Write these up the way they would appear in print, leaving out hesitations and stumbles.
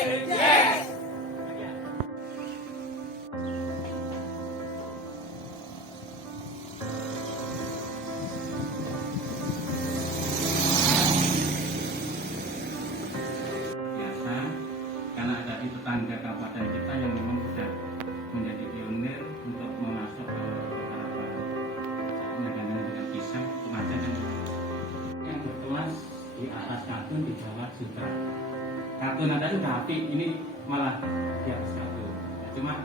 Biasa karena ada tetangga kabupaten kita yang memang sudah menjadi pionir untuk memasuk ke beberapa dengan pisang remaja dan yang berkelas di atas kartun, di bawah sutra. Kartun ada sudah api, ini malah di atas kartun. Ya, cuma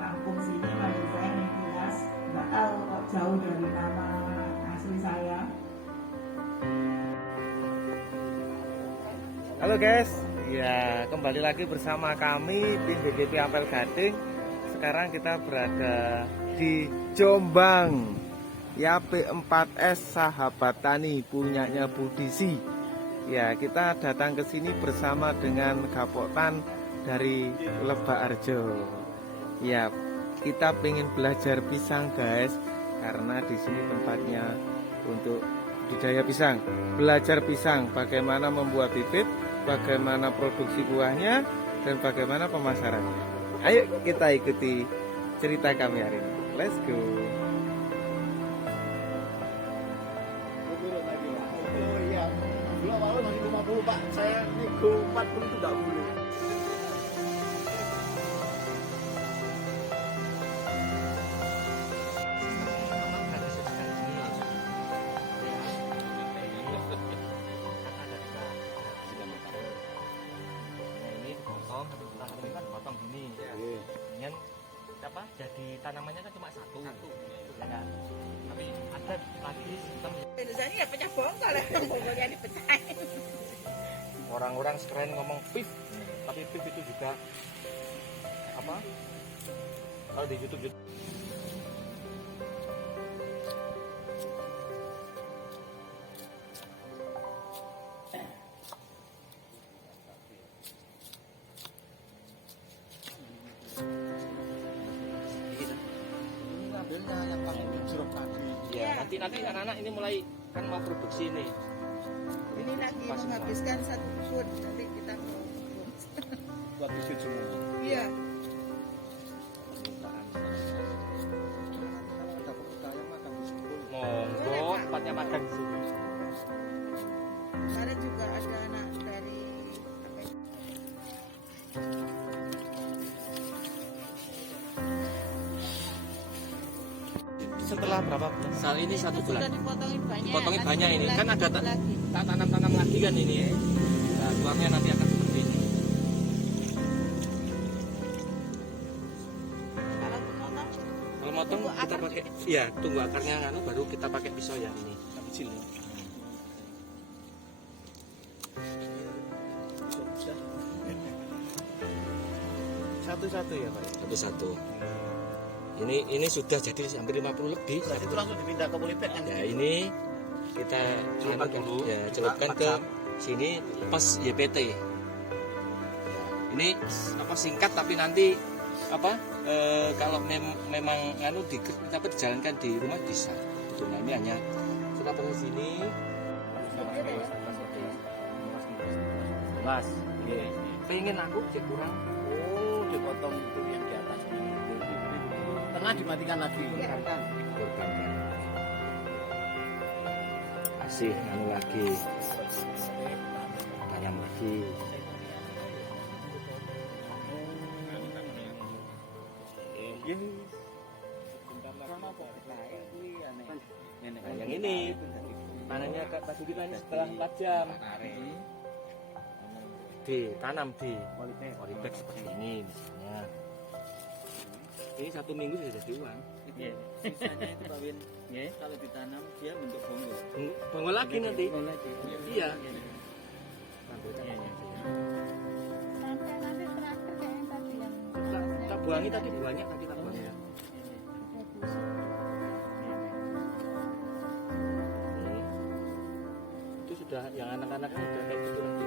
kampung sini bagi saya Nicholas, nggak tahu kok jauh dari nama asli saya. Halo guys, ya kembali lagi bersama kami tim BGP Ampel Gading. Sekarang kita berada di Jombang, ya P4S Sahabat Tani punyanya Budisi. Ya kita datang ke sini bersama dengan Gapotan dari Lebak Arjo. Ya kita pengen belajar pisang guys, karena di sini tempatnya untuk budidaya pisang, belajar pisang, bagaimana membuat bibit, bagaimana produksi buahnya, dan bagaimana pemasarannya. Ayo kita ikuti cerita kami hari ini. Let's go. Oh iya, gula awalnya masih 50 Pak, saya nego 40 itu tidak boleh. Potong gini, dengan apa? Jadi tanamannya kan cuma satu, ya kan? Tapi ada lagi sistem. Indonesia ini ya pecah bongkol ya, bongkolnya dipecahin. Orang-orang sekeren ngomong pip, tapi pip itu juga apa? Kalau di YouTube Yang pakai jeruk tadi. ya, nanti anak-anak ini mulai kan mau produksi ini. Ini lagi Pas menghabiskan satu kebun, nanti kita mau Buat bibit semua. iya. Permintaan. Kalau ada pekerjaan makan di sepuluh. Monggo, tempatnya makan di sini. Kemarin juga ada anak dari apa itu? Setelah berapa bulan? Saat ini 1 bulan. Sudah dipotongin banyak. Potongin nanti banyak ini. Kan ada lagi. tak tanam-tanam lagi kan ini ya. Nah, keluarnya nanti akan seperti ini. Kalau potong Kalau motong Tunggu kita akar pakai, iya tunggu akarnya anu baru kita pakai pisau yang ini. Yang kecil ya. Satu-satu ya Pak. Satu-satu. Ini sudah jadi hampir 50 lebih. Berarti itu langsung dipindah ke polybag kan? Ya ini kita Celupkan anu, dulu. ya celupkan ke sini pas YPT. Ya, ini apa singkat tapi nanti apa kalau memang anu kita dijalankan di rumah bisa. Gitu. Nah ini hanya kita perlu sini. Mas, pengen aku cek kurang. Oh, dipotong itu yang di atas ini. Tengah dimatikan lagi. Korbankan. Kasih anu lagi. Tanam lagi. Nah, yang ini tanahnya Pak Budi kan setelah 4 jam ditanam di polybag seperti ini misalnya. Ini 1 minggu sudah jadi uang. Sisanya itu Pak Win, kalau ditanam dia bentuk bonggol. Bonggol lagi nanti. Iya. nanti terakhir kayak tadi yang Tak buangi tadi banyak tadi tak buangi. Ini. Itu sudah yang anak-anak sudah kayak gitu nanti.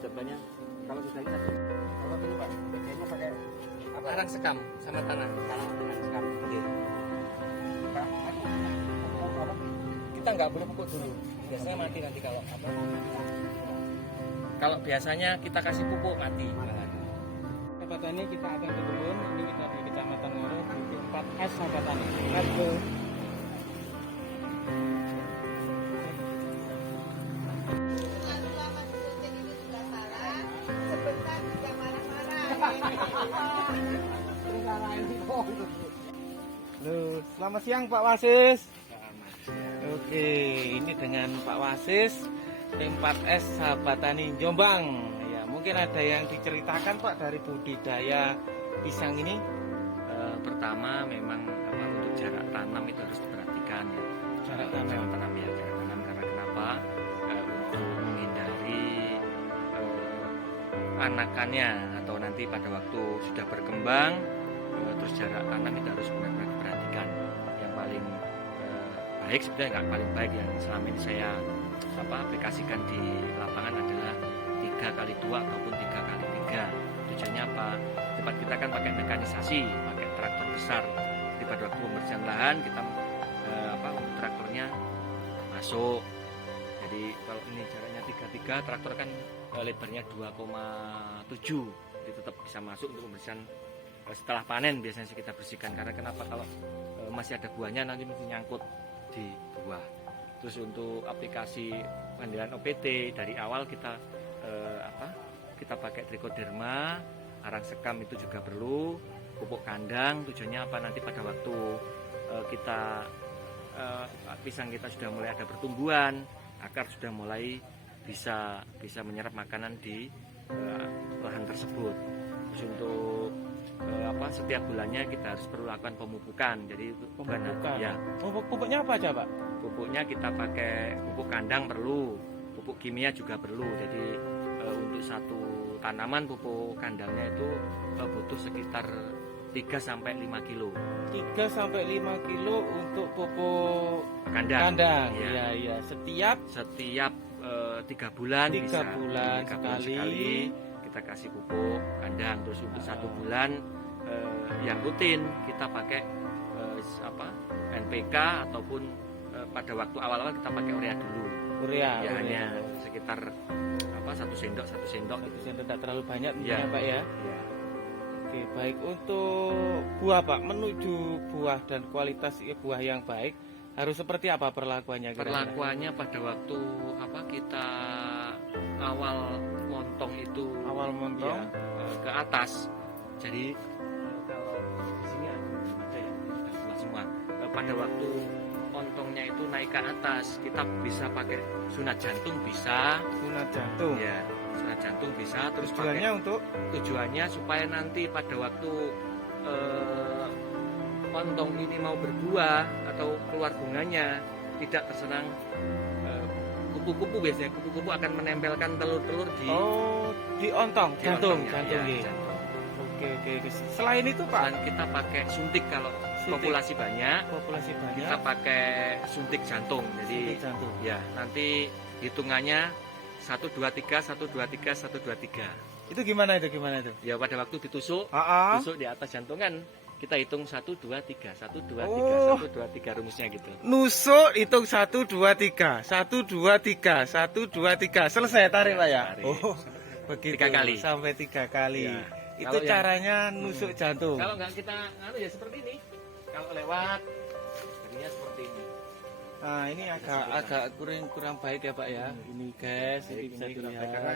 Sudah banyak. Kalau sudah ini tadi. Kalau ini Pak, kayaknya pakai Arang sekam sama tanah. Tanah dengan sekam. Oke. Kita nggak boleh pupuk dulu. Biasanya mati nanti kalau apa. Kalau biasanya kita kasih pupuk mati. Sahabat tani, kita akan ke kebun. Ini kita di Kecamatan Ngoro di 4S sahabat tani. Let's go. Loh, selamat siang Pak Wasis. Oke, ini dengan Pak Wasis P4S Sahabat Tani Jombang. Ya, mungkin ada yang diceritakan Pak dari budidaya pisang ini. Pertama memang untuk jarak tanam itu harus diperhatikan ya. Jarak Jarak tanam. tanam ya, jarak tanam karena kenapa? Untuk menghindari anakannya atau nanti pada waktu sudah berkembang terus jarak tanam itu harus benar-benar diperhatikan. Yang paling baik sebenarnya nggak paling baik yang selama ini saya aplikasikan di lapangan adalah 3x2 ataupun 3x3. Tujuannya apa? Tempat kita kan pakai mekanisasi, pakai traktor besar. Jadi pada waktu pembersihan lahan kita untuk traktornya masuk. Jadi kalau ini jaraknya 3x3, traktor kan lebarnya 2,7, jadi tetap bisa masuk untuk pembersihan setelah panen biasanya kita bersihkan. Karena kenapa? Kalau masih ada buahnya nanti mesti nyangkut di buah. Terus untuk aplikasi pengendalian OPT dari awal kita kita pakai trichoderma, arang sekam itu juga perlu, pupuk kandang. Tujuannya apa? Nanti pada waktu pisang kita sudah mulai ada pertumbuhan, akar sudah mulai bisa menyerap makanan di lahan tersebut. Terus untuk setiap bulannya kita harus perlu lakukan pemupukan. Jadi Pemupukan. ya, Pupuknya apa aja Pak? pupuknya kita pakai pupuk kandang perlu, pupuk kimia juga perlu. Jadi untuk satu tanaman pupuk kandangnya itu butuh sekitar 3-5 kilo 3-5 kilo untuk pupuk kandang. kandang. Iya. Iya. Setiap 3 bulan 3 bisa, bulan 3 bulan sekali. kita kasih pupuk kandang. Terus untuk 1 bulan yang rutin kita pakai NPK ataupun pada waktu awal-awal kita pakai urea dulu. urea. Ya hanya sekitar 1 sendok Itu tidak terlalu banyak Ya. ya Pak ya. Ya. Oke, baik untuk buah Pak, menuju buah dan kualitas buah yang baik harus seperti apa perlakuannya? kira-kira? Perlakuannya pada waktu kita awal montong itu Awal montong. ya, ke atas. Jadi kalau di sini ada ya, sudah semua. Pada waktu montongnya itu naik ke atas, kita bisa pakai sunat jantung bisa. Sunat jantung. Ya, sunat jantung bisa. Terus Tujuannya untuk tujuannya supaya nanti pada waktu montong ini mau berbuah atau keluar bunganya tidak terserang kupu-kupu. Biasanya kupu-kupu akan menempelkan telur-telur di di ontong, di jantung, ontongnya. jantung. Ya, ya. jantung. Oke. Selain itu Pak, Dan kita pakai suntik kalau Suntik. populasi banyak, populasi banyak. kita pakai suntik jantung. Jadi suntik jantung. ya nanti hitungannya 1 2 3 1 2 3 1 2 3. Itu gimana itu? Ya pada waktu ditusuk, Ah. tusuk di atas jantungan kita hitung 1 2 3 1 2 3 Oh. 1 2 3 rumusnya gitu. Nusuk hitung 1 2 3 1 2 3 1 2 3 selesai tarik Pak ya. Tarik. Begitu 3 kali. sampai 3 kali. Ya. Itu Kalau yang- caranya nusuk jantung. Kalau nggak kita ya seperti ini. Kalau lewat jadinya seperti ini. Nah, ini agak kurang baik ya Pak ya. Ini guys, ini bisa Ini kurang baik dilihat. karena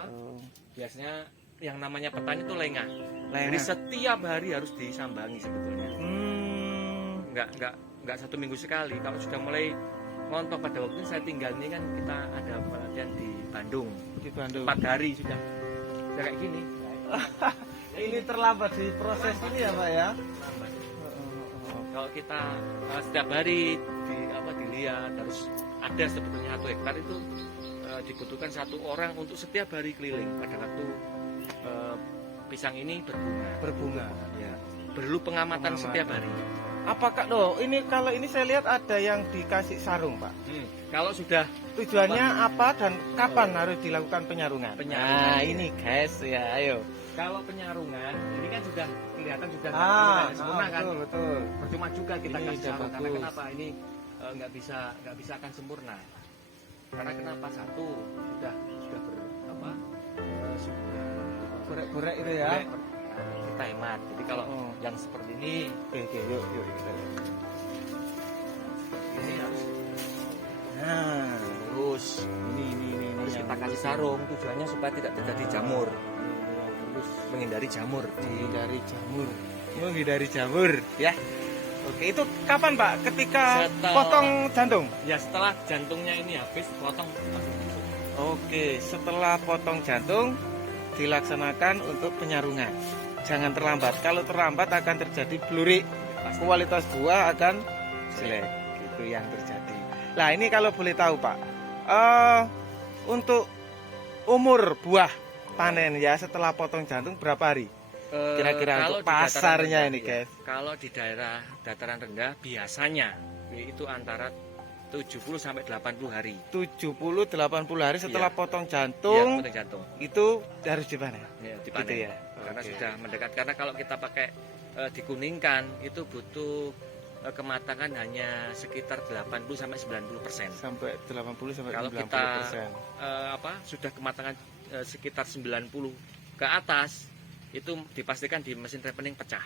Oh, biasanya yang namanya petani itu lengah. lengah. Jadi setiap hari harus disambangi sebetulnya. Nggak 1 minggu sekali. Kalau sudah mulai ngontok pada waktu saya tinggal ini kan kita ada pelatihan di Bandung. Di Bandung. 4 hari sudah kayak gini. Ini terlambat di proses ini ya Pak ya. Lambat. Kalau kita setiap hari dilihat harus ada sebetulnya 1 hektar itu dibutuhkan 1 orang untuk setiap hari keliling pada waktu pisang ini Berbunga. ya. Perlu pengamatan setiap hari. Apakah ini kalau ini saya lihat ada yang dikasih sarung Pak. Kalau sudah Tujuannya apa dan kapan harus dilakukan penyarungan? Penyarungan, Nah, ya. ini guys ya, ayo. kalau penyarungan ini kan sudah kelihatan sudah betul, sempurna kan. betul. Percuma juga kita Ini kasih sudah sarung karena bagus. kenapa ini nggak bisa akan sempurna. Karena kenapa? 1 sudah apa sudah Gorek-gorek itu ya. kita hemat. Jadi kalau Oh. yang seperti ini Oke, yuk kita lihat. ini harus Nah, lurus. ini Harus yang kita kasih sarung, tujuannya supaya tidak terjadi jamur, menghindari jamur. menghindari jamur ya. Oke, itu kapan Pak? Ketika Setelah- potong jantung? Ya setelah jantungnya ini habis potong langsung masuk. Oke, setelah potong jantung dilaksanakan untuk penyarungan. Jangan terlambat. Kalau terlambat akan terjadi blurik. Kualitas buah akan jelek. Itu yang terjadi. Nah, ini kalau boleh tahu Pak, untuk umur buah panen ya setelah potong jantung berapa hari? Kira-kira untuk Kalau di dataran pasarnya rendah, ini, ya, guys. Kalau di daerah dataran rendah biasanya itu antara 70 sampai 80 hari. 70-80 hari setelah Iya. potong Iya, jantung potong jantung. itu harus dipanen. Ya, dipanen. Gitu ya. Karena Oke. sudah mendekat. Karena kalau kita pakai dikuningkan itu butuh kematangan hanya sekitar 80 sampai 90%. Sampai 80 sampai Kalau 90%. Sudah kematangan sekitar 90 ke atas itu dipastikan di mesin ripening pecah.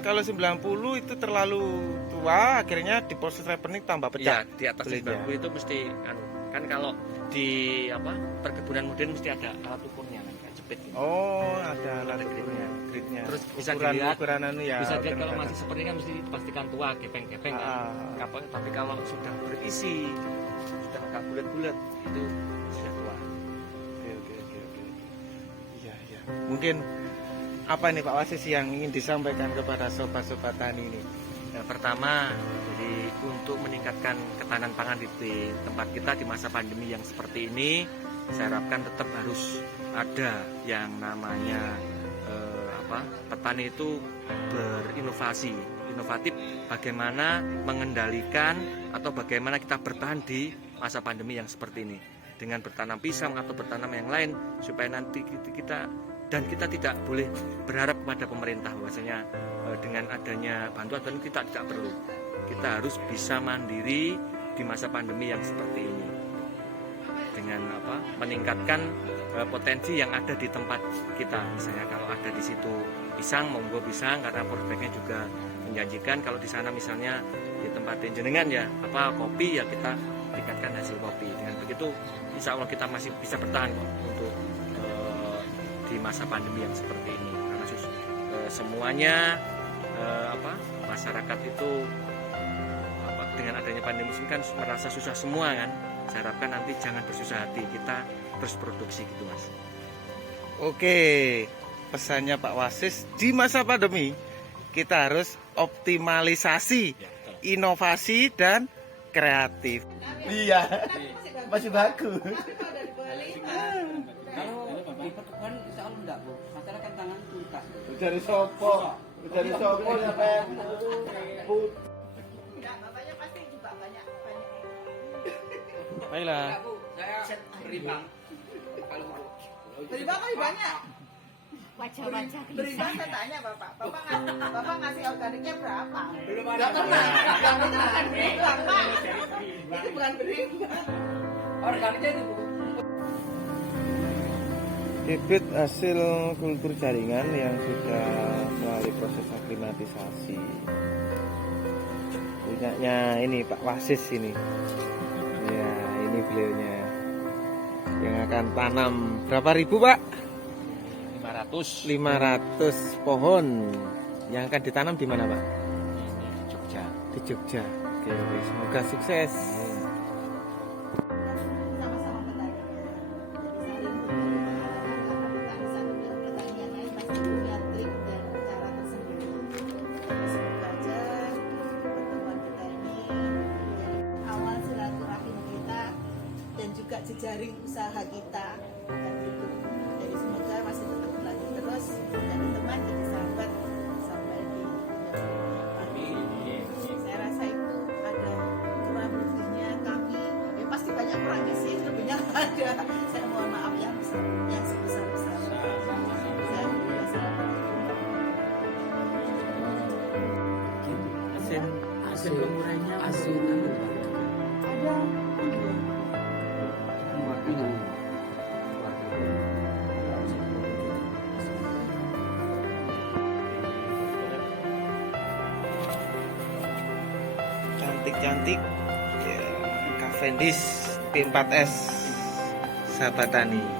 Kalau 90 itu terlalu tua, akhirnya di proses ripening tambah Iya, pecah. di atas Kulitnya. 90 itu mesti kan kalau di perkebunan modern mesti ada alat ukurnya kan, kayak jepit gitu. Oh, ada alat ukurnya, gridnya. Terus bisa ukuran dilihat, ukuran anu ya. bisa dilihat ukuran kalau data. masih seperti ini kan mesti dipastikan tua, gepeng-gepeng kan. Tapi kalau sudah berisi, sudah agak bulat-bulat itu sudah tua. Oke. Iya. Mungkin apa nih Pak Wasis yang ingin disampaikan kepada sobat-sobat tani ini? Yang pertama, jadi untuk meningkatkan ketahanan pangan di tempat kita di masa pandemi yang seperti ini, saya harapkan tetap harus ada yang namanya petani itu berinovasi, inovatif bagaimana mengendalikan atau bagaimana kita bertahan di masa pandemi yang seperti ini dengan bertanam pisang atau bertanam yang lain supaya nanti kita tidak boleh berharap kepada pemerintah bahwasanya dengan adanya bantuan kita tidak perlu. Kita harus bisa mandiri di masa pandemi yang seperti ini dengan meningkatkan potensi yang ada di tempat kita. Misalnya kalau ada di situ pisang, monggo pisang karena prospeknya juga menjanjikan. Kalau di sana misalnya di tempat jenengan ya kopi ya kita tingkatkan hasil kopi. Dengan begitu insya Allah kita masih bisa bertahan kok untuk di masa pandemi yang seperti ini karena semuanya masyarakat itu dengan adanya pandemi ini kan merasa susah semua kan. Saya harapkan nanti jangan bersusah hati, kita terus produksi gitu Mas. Oke, pesannya Pak Wasis di masa pandemi kita harus optimalisasi, inovasi dan kreatif. Iya, masih bagus. Kalau di pertukaran insya Allah enggak Bu, masalah kan tangan kita. Dari sopo sampai Enggak, bapaknya pasti juga banyak. Baiklah. Bu, saya berimbang. Kalau Berimbang kan banyak. Wajah-wajah Berimbang saya tanya bapak ngasih organiknya berapa? belum Enggak pernah. Itu bukan berimbang, Pak. Itu bukan berimbang. organiknya itu Bu. Bibit hasil kultur jaringan yang sudah melalui proses aklimatisasi. Punyanya ini Pak Wasis ini. Ya, ini beliaunya. Yang akan tanam berapa ribu Pak? 500 500 pohon. Yang akan ditanam di mana Pak? Jogja. Di Jogja. Oke, semoga sukses. Sama-sama petani. Jadi saling pertaniannya pasti punya trik dan cara tersendiri. Semoga aja pertemuan kita ini menjadi awal silaturahim kita dan juga jejaring usaha kita dan itu. Jadi semoga masih tetap berlanjut terus jadi teman, jadi sahabat sampai di saya rasa itu ada kurang lebihnya kami ya pasti banyak kurangnya sih, lebihnya ada. Saya mohon maaf yang sebesar-besarnya. Saya Hasil pengurainya hasil ada cantik-cantik ya, Cavendish P4S sahabat tani.